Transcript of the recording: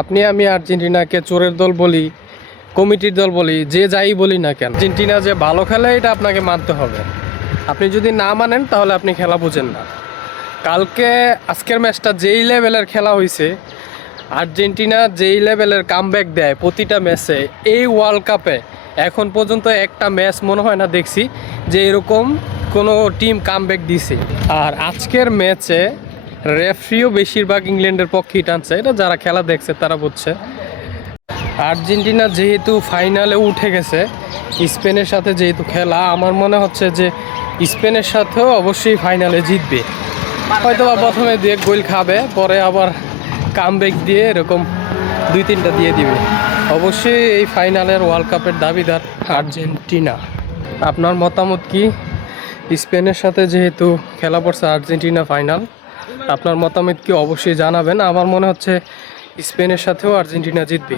আপনি আমি আর্জেন্টিনাকে চোরের দল বলি, কমিটির দল বলি, যে যাই বলি না কেন, আর্জেন্টিনা যে ভালো খেলে এটা আপনাকে মানতে হবে। আপনি যদি না মানেন তাহলে আপনি খেলা বুঝেন না। আজকের ম্যাচটা যেই লেভেলের খেলা হয়েছে, আর্জেন্টিনা যেই লেভেলের কামব্যাক দেয় প্রতিটা ম্যাচে, এই ওয়ার্ল্ড কাপে এখন পর্যন্ত একটা ম্যাচ মনে হয় না দেখছি যে এরকম কোনো টিম কামব্যাক দিছে। আর আজকের ম্যাচে রেফারিও বেশিরভাগ ইংল্যান্ডের পক্ষেই টানছে, এটা যারা খেলা দেখছে তারা বুঝছে। আর্জেন্টিনা যেহেতু ফাইনালে উঠে গেছে, স্পেনের সাথে যেহেতু খেলা, আমার মনে হচ্ছে যে স্পেনের সাথেও অবশ্যই ফাইনালে জিতবে। হয়তো বা প্রথমে 2-1 গোল খাবে, পরে আবার কামব্যাক দিয়ে এরকম 2-3টা দিয়ে দিবে। অবশ্যই এই ফাইনালের ওয়ার্ল্ড কাপের দাবিদার আর্জেন্টিনা। আপনার মতামত কি? স্পেনের সাথে যেহেতু খেলা পড়ছে আর্জেন্টিনা ফাইনাল, আপনার মতামত কি অবশ্যই জানাবেন। আমার মনে হচ্ছে স্পেনের সাথেও আর্জেন্টিনা জিতবে।